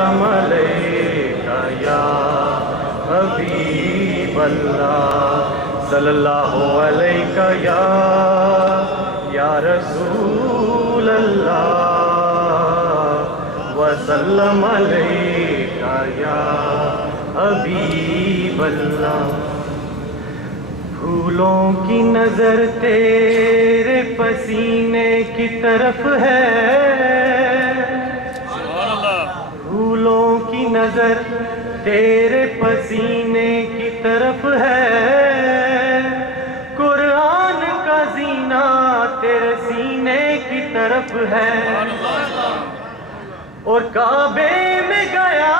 वसल्लम अलैका या हबीब अल्लाह, सल्लल्लाहु अलैका या रसूल अल्लाह, वसल्लम अलैका या हबीब अल्लाह। फूलों की नजर तेरे पसीने की तरफ है, फूलों की नजर तेरे पसीने की तरफ है, कुरान का जीना तेरे सीने की तरफ है, और काबे में गया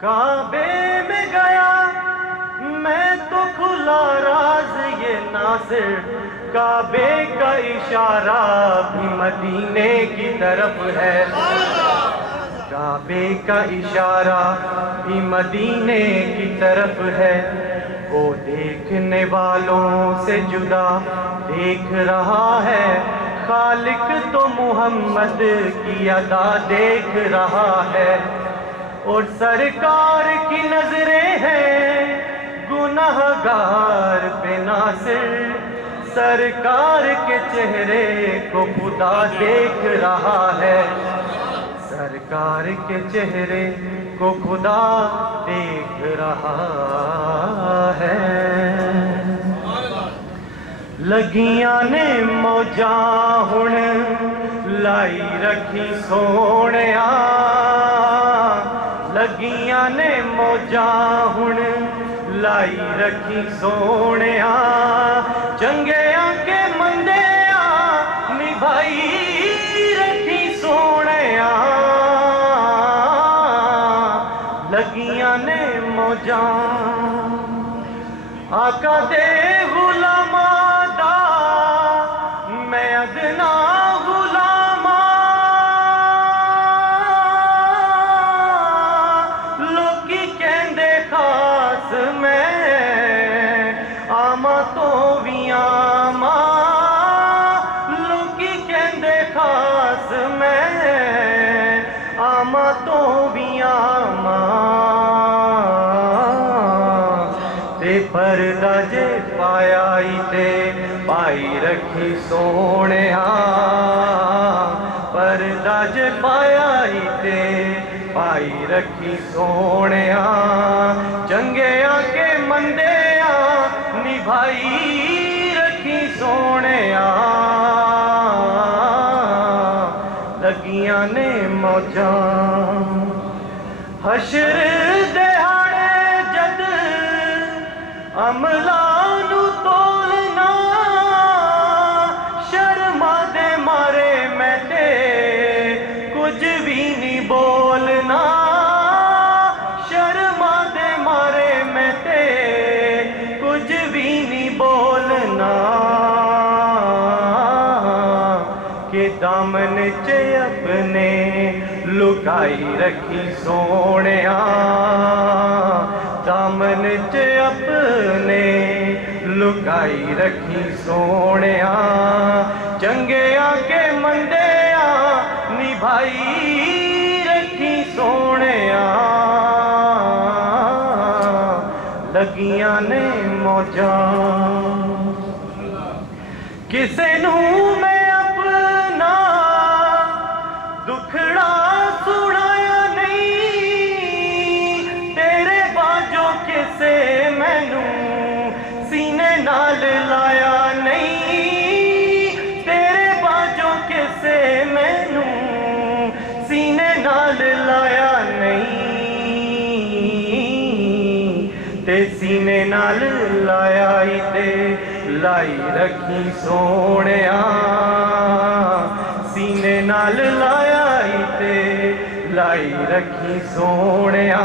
काबे में गया मैं तो खुला राज ये नासिर, काबे का इशारा भी मदीने की तरफ है, काबे का इशारा भी मदीने की तरफ है। वो देखने वालों से जुदा देख रहा है, खालिक तो मुहम्मद की अदा देख रहा है, और सरकार की नजरें हैं गुनाहगार पे नासिर, सरकार के चेहरे को खुदा देख रहा है, सरकार के चेहरे को खुदा देख रहा है। लगियां ने मौजा हुण लाई रखी सोहणिया, लगियां ने मौजा हुण लाई रखी सोहणिया, चंगियां के मंदिया निभाई रखी सोहणिया, लगियां ने मौजा आका दे गुलामा दा मैं अदना गुलामा, लोकी कहंदे खास मैं आमा तो भी आमा, लोकी कहंदे खास मैं आमा तो भी आमा, ते पर्दा जे पाया ते पाई रखी सोहणिया, पर्दा जे पाया ते पाई रखी सोहणिया, चंगिया के मंदिया निभाई रखी सोहणिया, लगियां ने मौजा हशर दिहाड़े जद अमला नू तोलना, शर्मा दे मारे मैं ते कुछ भी नहीं बोलना, शर्मा दे मारे मैं ते कुछ भी नहीं बोलना, के दामन च अपने लुकाई रखी सोहणिया, दामन च अपने लुकाई रखी सोहणिया, चंगिया के मंदिया निभाई रखी सोहणिया, लगियां ने मौजा किसे नू मैं अपना दुखड़ा सुनाया नहीं, तेरे बाजो किसे मैनू सीने नाल लाया नहीं, तेरे बाजो किसे मैनू सीने नाल लाया नहीं, ते सीने नाल लाया ते लाई रखी सोहणिया, सीने नाल लाया ते लाई रखी सोहणिया,